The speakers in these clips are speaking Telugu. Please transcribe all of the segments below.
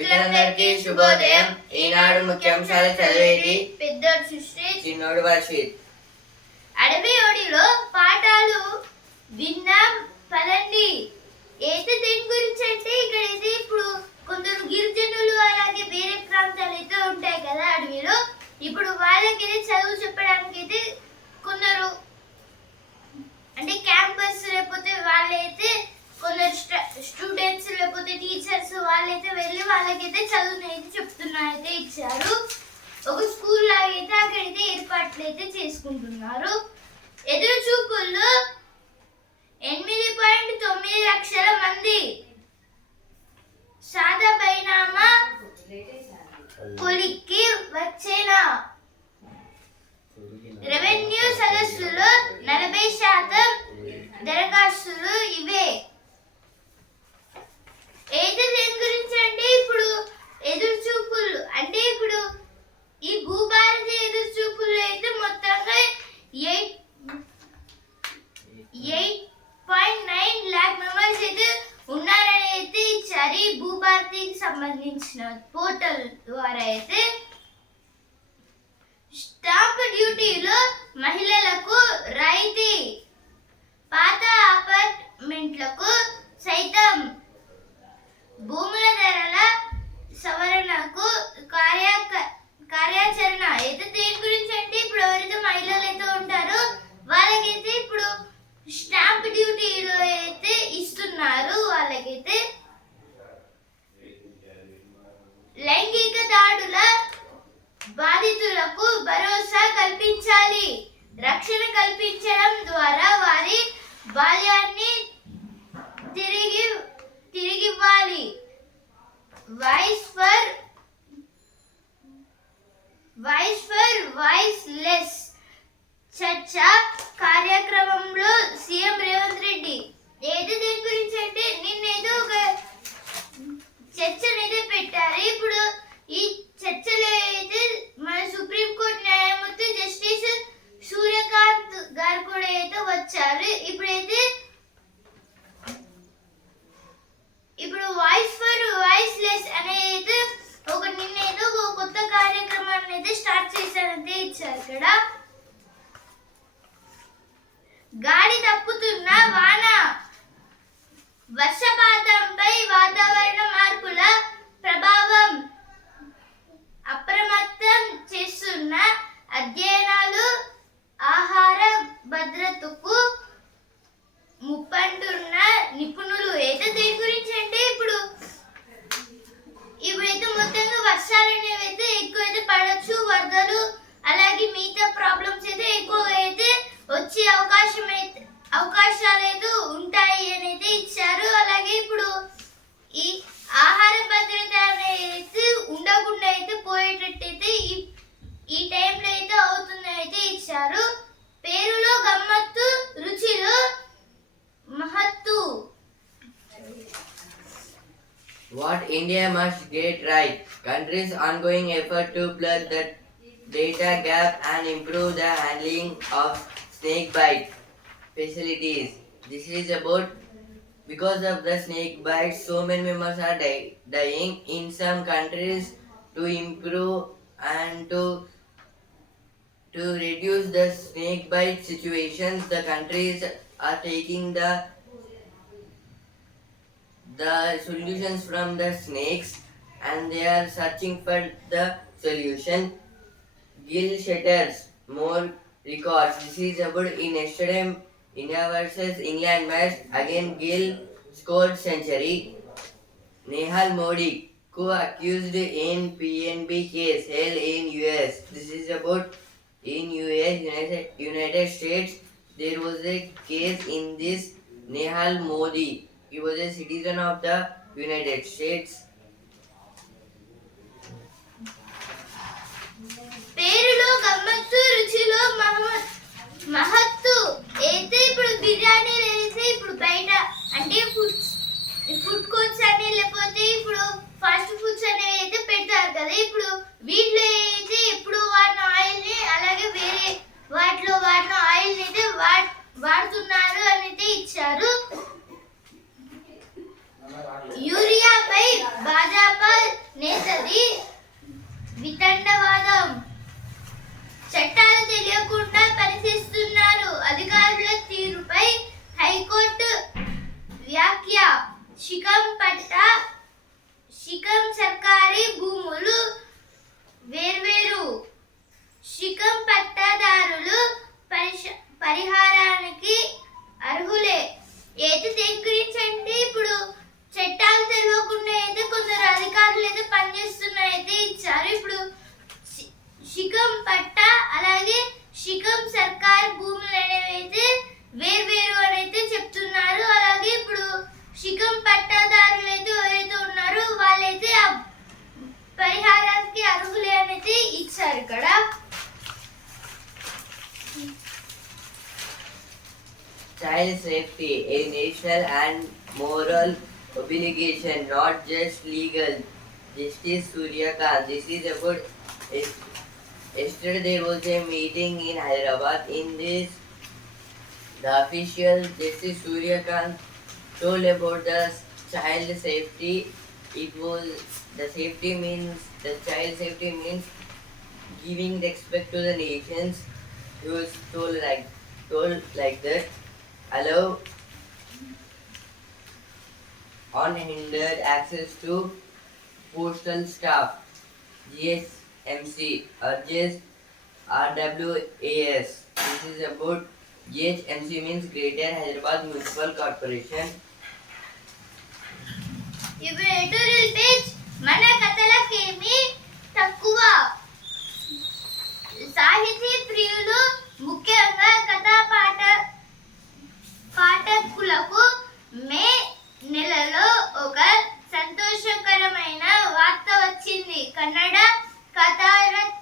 మిత్రులందరికీ శుభోదయం. ఈనాడు ముఖ్యాంశాలు చదివేది పెద్దోడు సృష్టి చిన్నోడు వర్షిత్ అడవి ఒడిలో పాఠాలు విన్నాం పదండి. అయితే దేని గురించి అంటే ఇక్కడ అయితే ఇప్పుడు కొందరు గిరిజనులు అలాగే వేరే ప్రాంతాలు అయితే ఉంటాయి కదా అడవిలో. ఇప్పుడు వాళ్ళకైతే చదువు చెప్పడానికి అయితే కొందరు అంటే క్యాంపస్ లేకపోతే వాళ్ళైతే కొన్ని స్టూడెంట్స్ లేకపోతే టీచర్స్ వాళ్ళైతే వెళ్ళి వాళ్ళకైతే చదువుని అయితే చెప్తున్నారు అయితే ఇచ్చారు. ఒక స్కూల్ లాగైతే అక్కడైతే ఏర్పాట్లు అయితే చేసుకుంటున్నారు. ఎదురు చూపుల్లో ఎనిమిది పాయింట్ తొమ్మిది లక్షల మంది సాదా పరిణామా కొలిక్కి వచ్చిన? రెవెన్యూ సదస్సులో నలభై శాతం దరఖాస్తులు ఇవే. అయితే దేని గురించి అంటే ఇప్పుడు ఎదురు చూపులు. అంటే ఇప్పుడు ఈ భూభారతి ఎదురు చూపులు అయితే మొత్తంగా eight eight point nine lakh members అయితే ఉన్నారని అయితే ఇచ్చారు ఈ భూభారతికి సంబంధించిన పోర్టల్ ద్వారా అయితే స్టాంప్ డ్యూటీలో మహిళలకు రాయితీ పాత అపార్ట్మెంట్లకు సైతం భూముల ధరల సవరణకు కార్య కార్యాచరణ అయితే దేని గురించి అంటే ఇప్పుడు ఎవరైతే మహిళలు అయితే ఉంటారో వాళ్ళకైతే ఇప్పుడు స్టాంప్ డ్యూటీలో అయితే ఇస్తున్నారు వాళ్ళకైతే లైంగిక దాడుల బాధితులకు భరోసా కల్పించాలి రక్షణ కల్పించడం ద్వారా వారి బాల్యాన్ని తిరిగి తిరిగివ్వాలి voice for voice for voiceless చర్చ కార్యక్రమంలో సీఎం రేవంత్ రెడ్డి. ఏది దేని గురించి అంటే నిన్నేదో ఒక చర్చనైతే పెట్టారు. ఇప్పుడు ఈ చర్చలో అయితే మన సుప్రీంకోర్టు న్యాయమూర్తి justice must get right. Countries' ongoing effort to plug the data gap and improve the handling of snake bite facilities. This is about because of the snake bite, so many members are dying in some countries to improve and to to reduce the snake bite situations. The countries are taking the the solutions from the snakes and they are searching for the solution. Gill shatters more records. This is about in yesterday India versus England match. Again, Gill scored century. Nehal Modi, who accused in PNB case held in US. This is about in US, United, United States. There was a case in this Nehal Modi. He was a citizen of the United States. పేరులో గమ్మత్తు రుచిలో మహత్తు అయితే ఇప్పుడు బిర్యానీ వేస్తే ఇప్పుడు బయట అంటే ఫుడ్ ఫుడ్ కోర్ట్స్ అని లేకపోతే ఇప్పుడు ఫాస్ట్ ఫుడ్స్ అనేవి అయితే పెడతారు కదా ఇప్పుడు వీటిలో అయితే ఎప్పుడు వాడిన ఆయిల్ని అలాగే వేరే వాటిలో వాడిన ఆయిల్ని అయితే వాడుతున్నారు అని అయితే ఇచ్చారు యూరియాపై భాజపా నేతది వితండవాదం. చట్టాలు తెలియకుండా పనిచేస్తున్నారు. అధికారుల తీరుపై హైకోర్టు వ్యాఖ్య. శిఖం పట్ట శిఖం సర్కారీ భూములు వేర్వేరు. శిఖం పట్టాదారులు పరిష- పరిహారానికి అర్హులే. ఏది సేకరించండి ఇప్పుడు? చట్టాలు తెలియకుండా అయితే కొందరు అధికారులు Justice Suryakant, this is about. Yesterday there was a meeting in Hyderabad. In this, the official Justice Suryakant told about the child safety. It was the safety means the child safety means giving respect to the nations. He was told like told like that. Allow unhindered access to postal staff. GSMC urges RWAS. This is about GHMC means Greater Hyderabad Municipal Corporation. ఇప్పుడు ఎడిటోరియల్ పేజ్ మన కథలకేమి తక్కువ సాహితీ ప్రియులు ముఖ్యంగా కథా పాట పాఠకులకు మే నెలలో ఒక సంతోషకరమైన వార్త వచ్చింది. కన్నడ కథారత్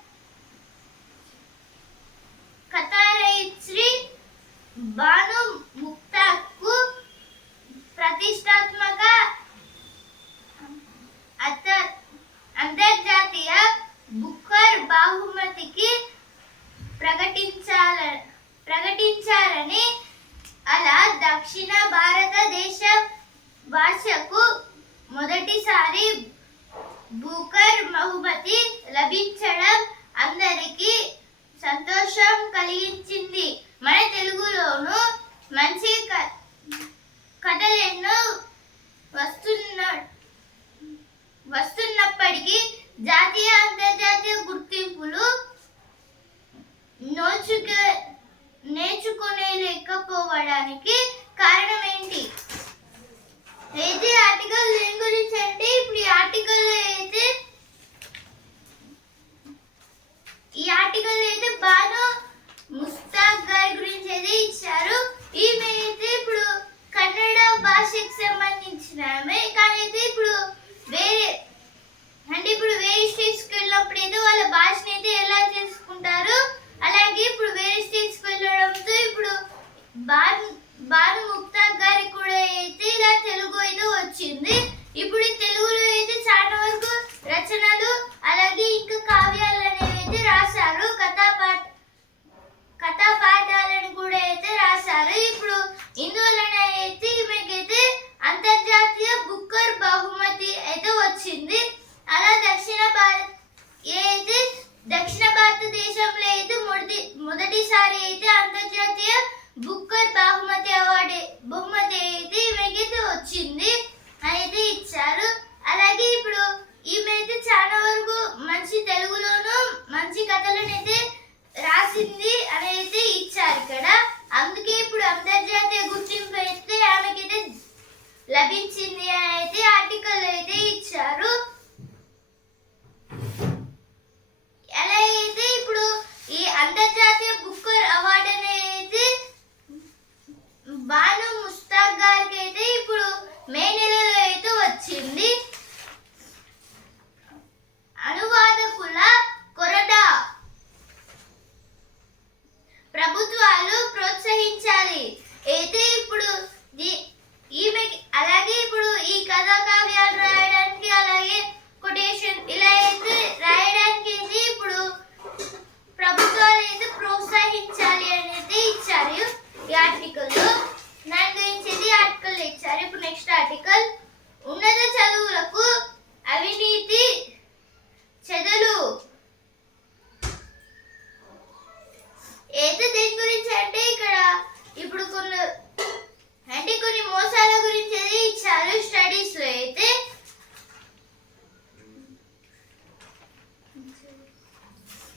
నేర్చుకోలేకపోవడానికి కారణం ఏంటి? అయితే ఆర్టికల్ దేని గురించి అంటే ఇప్పుడు ఈ ఆర్టికల్ అయితే ఈ ఆర్టికల్ అయితే బాను ముస్తాక్ గారి గురించి అయితే ఇచ్చారు. ఈమె అయితే ఇప్పుడు కన్నడ భాషకి సంబంధించిన ఆమె. కానీ అయితే ఇప్పుడు వేరే అంటే ఇప్పుడు వేరే స్టేట్స్కి వెళ్ళినప్పుడు అయితే వాళ్ళ భాషను అయితే ఎలా చేసుకుంటారు అలాగే ఇప్పుడు వేరే స్టేట్స్కి వెళ్ళడంతో ఇప్పుడు భాను బాను ముక్తా గారి కూడా అయితే ఇలా తెలుగు అయితే వచ్చింది. ఇప్పుడు తెలుగులో అయితే చాలా వరకు రచనలు అలాగే ఇంకా కావ్యాలు అనేవి అయితే రాశారు. కథా పాఠ కథా పాఠాలను కూడా అయితే రాశారు. ఇప్పుడు ఇందులో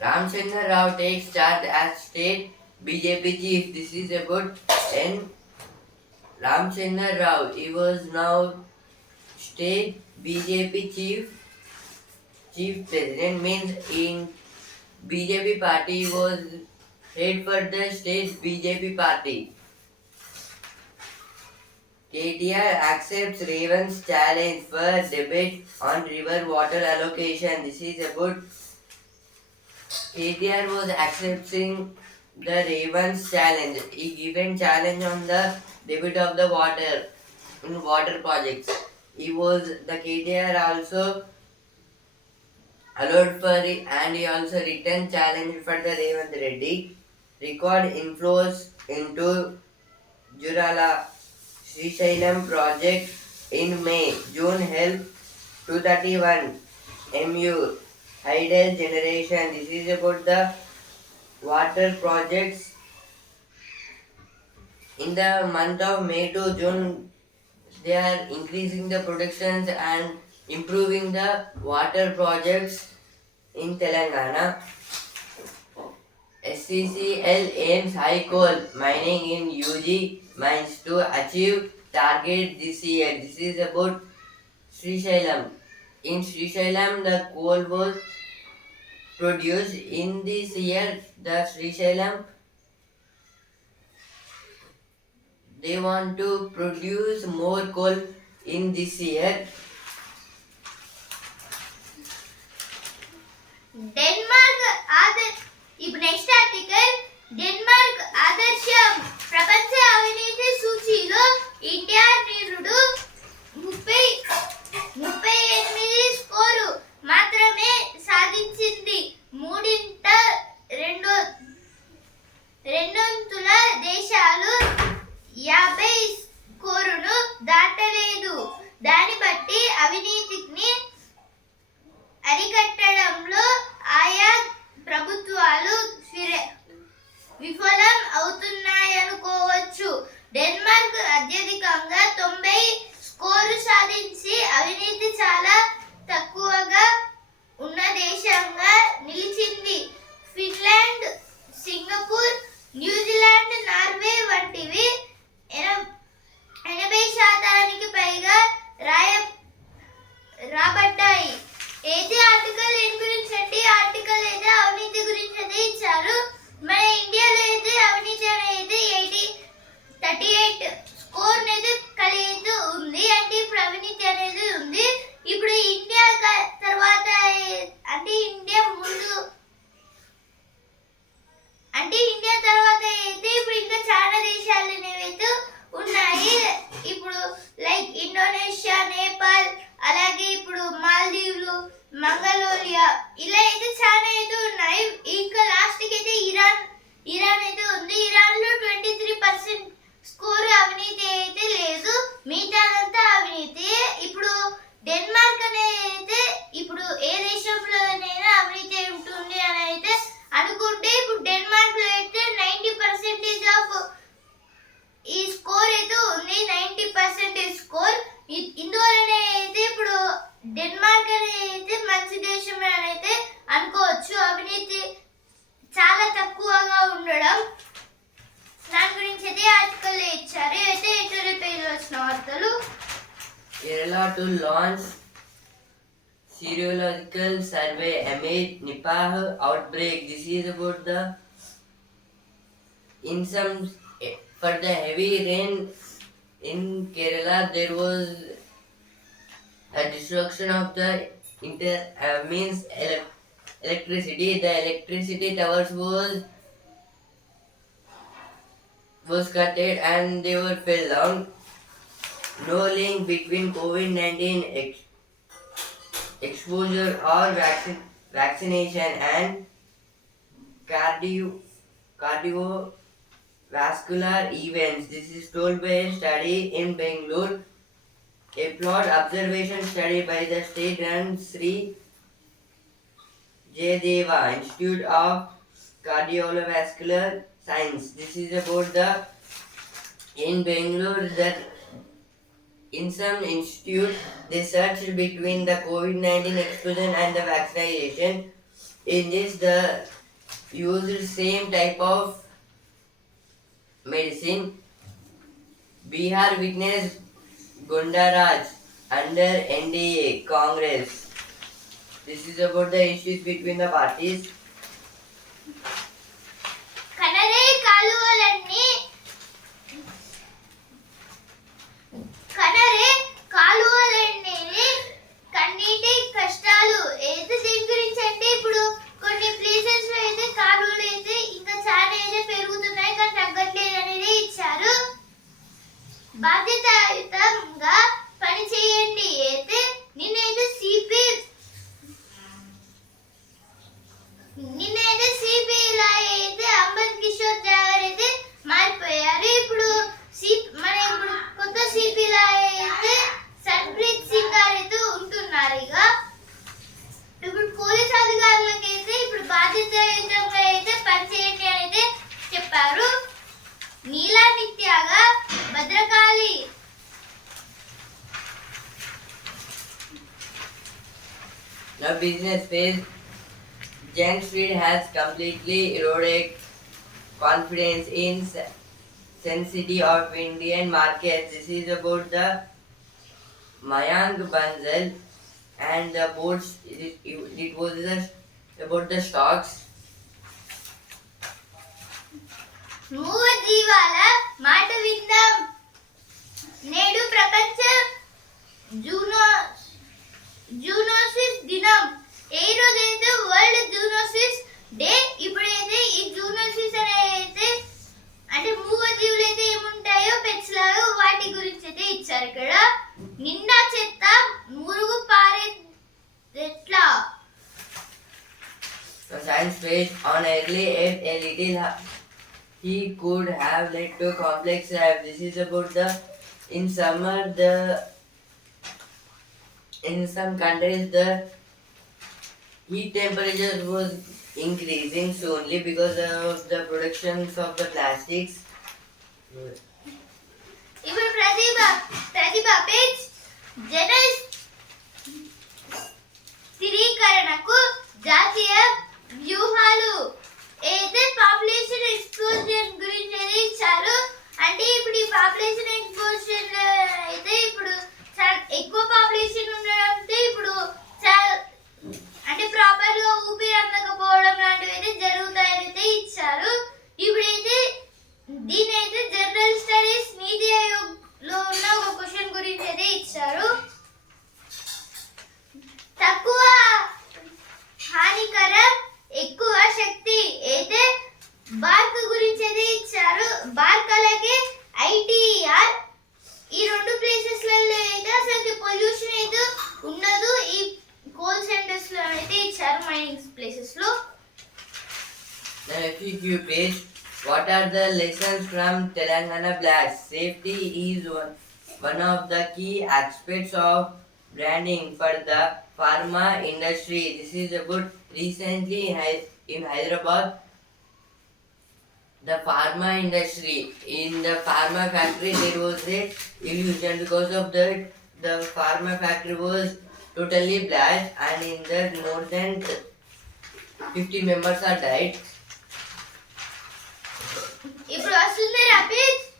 Ramchandra Rao takes charge as state BJP chief. This is about N. Ramchandra Rao. He was now state BJP chief. Chief president means in BJP party was head for the state BJP party. KTR accepts Raven's challenge for debate on river water allocation. This is about KTR was accepting the Ravens challenge. He given challenge on the debit of the water in water projects. He was the KTR also allowed for and he also returned challenge for the Ravens Reddy. Record inflows into Jurala Srisailam project in May. June help 231 MU Hydel generation. This is about the water projects. In the month of May to June, they are increasing the productions and improving the water projects in Telangana. SCCL aims high coal mining in UG mines to achieve target this year. This is about Srisailam In Srisailam, the coal was produced in this year. The Srisailam they want to produce more coal in this year. Denmark other ఇప్పుడు నెక్స్ట్ ఆర్టికల్ డెన్మార్క్ ఆదర్శం ప్రపంచ అవినీతి సూచీలో ఇండియా నీరుడు ముప్పై ముప్పై ఎనిమిది స్కోరు మాత్రమే సాధించింది. మూడింట రెండో రెండొంతుల దేశాలు యాభై స్కోరును దాటలేదు. దాన్ని బట్టి అవినీతిని అరికట్టడంలో ఆయా ప్రభుత్వాలు Kerala to launch serological survey amid Nipah outbreak. This is about the in some for the heavy rain in Kerala there was a destruction of the inter uh, means ele- electricity. The electricity towers was was cutted and they were fell down. No link between COVID 19 ex- exposure or vaccination and cardio, cardiovascular events. This is told by a study in Bangalore. A plot observation study by the state run Sri Jayadeva Institute of Cardiovascular Science. This is about the in Bangalore that in some institutes, they searched between the COVID 19 exposure and the vaccination. In this, the used same type of medicine. Bihar witnessed Gundaraj under NDA Congress. This is about the issues between the parties. கடலில் காலுவதெண்ணில் Now business phase. Jan Street has completely eroded confidence in se- sensitivity of Indian markets. This is about the Mayank Bansal and the boards. It, it, it was the, about the stocks. మూవ జీవాల మాట విందాం నేడు ప్రపంచ జూనో జూనోసిస్ దినం ఏ రోజు అయితే వరల్డ్ జూనోసిస్ డే ఇప్పుడైతే ఈ జూనోసిస్ అనేది అయితే అంటే మూగ జీవులు అయితే ఏముంటాయో పెట్స్ లాగా వాటి గురించి అయితే ఇచ్చారు ఇక్కడ నిండా చెత్త మురుగు పారే ఎట్లా The science page on early age, a little he could have led to complex life. This is about the in summer the in some countries the heat temperature was increasing solely because of the productions of the plastics. ఇప్పుడు ప్రతిభ ప్రతిభ పేజ్ జన స్థిరీకరణకు జాతీయ వ్యూహాలు అయితే పాపులేషన్ ఎక్స్ప్లోజన్ గురించి అయితే ఇచ్చారు అంటే ఇప్పుడు ఈ పాపులేషన్ ఎక్స్ప్లోజన్ అయితే ఇప్పుడు ఎక్కువ పాపులేషన్ ఉండడంతో ఇప్పుడు అంటే ప్రాపర్గా ఊపిరి అందకపోవడం లాంటివి అయితే జరుగుతాయని అయితే one of the key aspects of branding for the pharma industry. This is a good. recently in Hyderabad. The pharma industry in the pharma factory there was a illusion because of that the pharma factory was totally blast and in that more than 50 members are died. If Russell rapid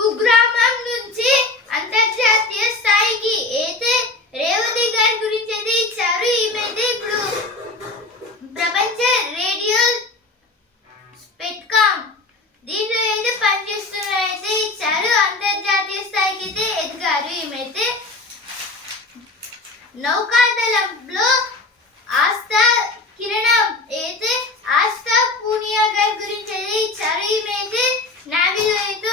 కుగ్రామం నుంచి అంతర్జాతీయ స్థాయికి అయితే రేవతి గారి గురించి అయితే ఇచ్చారు. ఈమె అయితే ఇప్పుడు ప్రపంచ రేడియో స్పెట్కామ్ దీంట్లో అయితే పనిచేస్తున్న అయితే ఇచ్చారు. అంతర్జాతీయ స్థాయికి అయితే ఎదిగారు. ఈమెతే నౌకాదళంలో ఆస్థా కిరణం అయితే ఆస్థా పూనియా గారి గురించి అయితే ఇచ్చారు. ఈమె అయితే నావీలో అయితే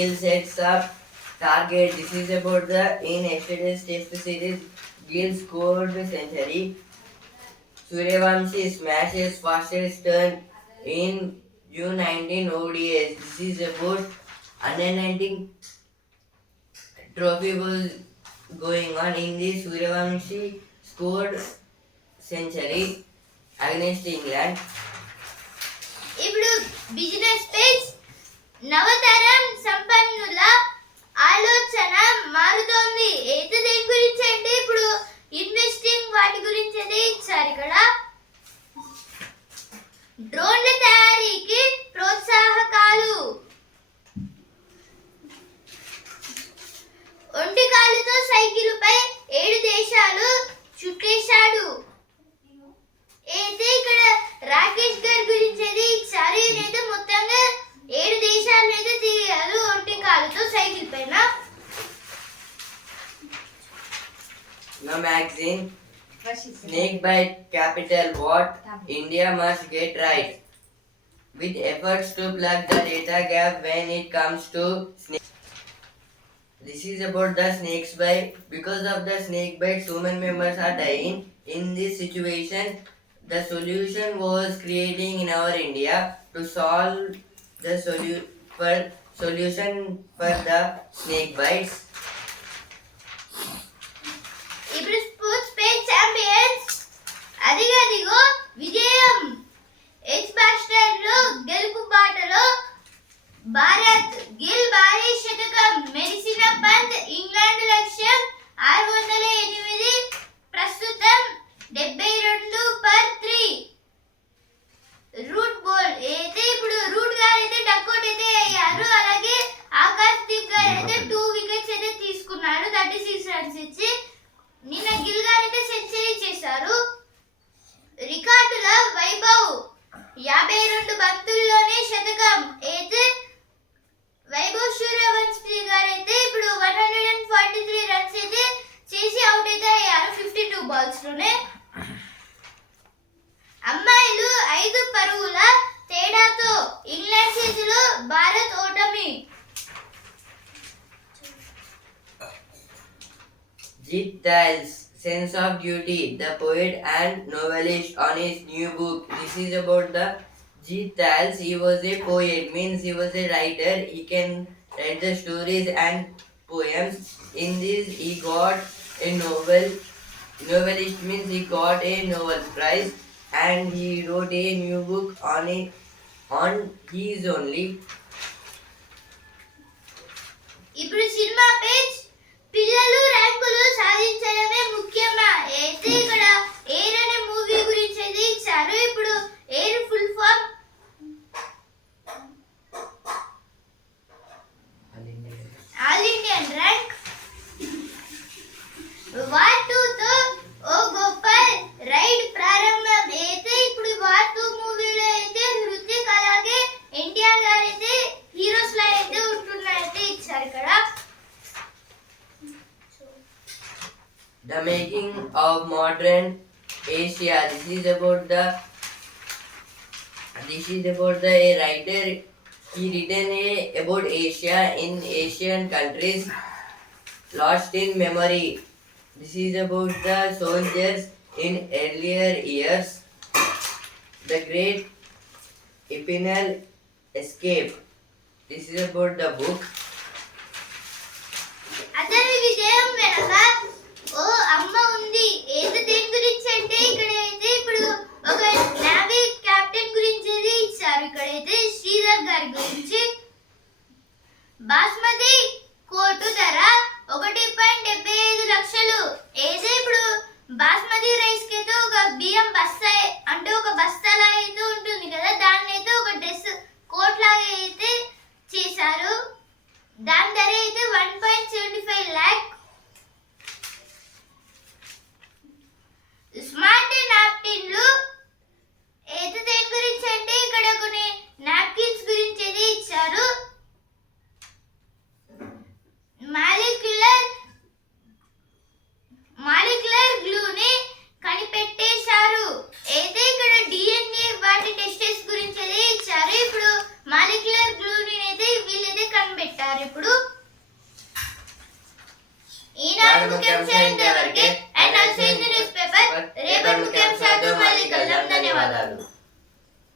skill sets up target. This is about the in inexperienced test series. Gill scored the century. Suryavanshi smashes fastest turn in U19 ODS. This is about under 19 trophy was going on in this Suryavanshi scored century against England. If you business page నవతరం సంపన్నుల ఆలోచన మారుతోంది. అయితే దేని గురించి అంటే ఇప్పుడు ఇన్వెస్టింగ్ వాటి గురించి అదే ఇచ్చారు ఇక్కడ డ్రోన్ల తయారీకి ప్రోత్సాహకాలు. ఒంటి కాలుతో సైకిలుపై ఏడు దేశాలు చుట్టేశాడు. అయితే ఇక్కడ రాకేష్ గారి గురించి అది ఇచ్చారు ఈయనైతే మొత్తంగా ఏడు దేశాలను అయితే తిరిగారు ఒంటి కాలుతో సైకిల్ పైన Now magazine Snake bite capital what India must get right. With efforts to plug the data gap when it comes to snake. This is about the snakes bite. Because of the snake bite, human members are dying. In this situation, the solution was creating in our India to solve the solu- for solution for the snake bites. ఇప్పుడు స్పోర్ట్స్ పేజ్ ఛాంపియన్స్ అదిగదిగో విజయం. ఎచ్లో గెలుపు బాటలో భారత్ గిల్ భారీ శతకం మెరిసిన పంత్ ఇంగ్లాండ్ లక్ష్యం ఆరు వందల ఎనిమిది ప్రస్తుతం డెబ్బై రెండు పర్ త్రీ. రూట్ బోల్ అయితే ఇప్పుడు రూట్ గారు అయితే డక్అట్ అయితే అయ్యారు అలాగే ఆకాశ్ దీప్ గారు అయితే టూ వికెట్స్ అయితే తీసుకున్నారు థర్టీ సిక్స్ రన్స్ ఇచ్చి. నిన్న గిల్ గారు అయితే సెంచరీ చేశారు రికార్డుల వైభవ్ యాభై రెండు బంతుల్లోనే శతకం. అయితే వైభవ్ సూర్యవంశీ గారు అయితే ఇప్పుడు one hundred and forty three runs అయితే చేసి అవుట్ అయితే అయ్యారు ఫిఫ్టీ టూ బాల్స్లోనే. అమ్మాయిలు ఐదు పరుగుల తేడాతో ఇంగ్లాండ్ చేతిలో భారత్ ఓటమి Jit Tales, Sense of Duty, the poet and novelist on his new book. This is about the Jit Tales. He was a poet, means he was a writer. He can write the stories and poems. In this, he got a novel. Novelist means he got a Nobel Prize, and he wrote a new book on it on his only. ఇప్పుడు సినిమా పేజ్ పిల్లలు ర్యాంకులు సాధించడమే ముఖ్యమా? అయితే ఇక్కడ ఎయిర్ అనే మూవీ గురించి అయితే ఇచ్చారు? ఇప్పుడు air full form all Indian rank war two తో ఓ గొప్ప రైడ్ ప్రారంభం అయితే ఇప్పుడు వార్ టూ మూవీలో అయితే హృతిక్ అలాగే ఎన్టీఆర్ గారు అయితే హీరోస్ లా అయితే ఉంటున్నారైతే ఇచ్చారు ఇక్కడ The making of modern Asia. This is about the. This is about the a writer. He written a, about Asia in Asian countries lost in memory. This is about the soldiers in earlier years. The great Epinal escape. This is about the book. అతని విజయం వెనక ఓ అమ్మ ఉంది ఏది దేని గురించి అంటే ఇక్కడ అయితే ఇప్పుడు ఒక నావీ కెప్టెన్ గురించి అయితే ఇచ్చారు ఇక్కడైతే శ్రీధర్ గారి గురించి బాస్మతి కోటు ధర ఒకటి పాయింట్ డెబ్బై ఐదు లక్షలు. అయితే ఇప్పుడు బాస్మతి రైస్కి ఒక బియ్యం బస్తా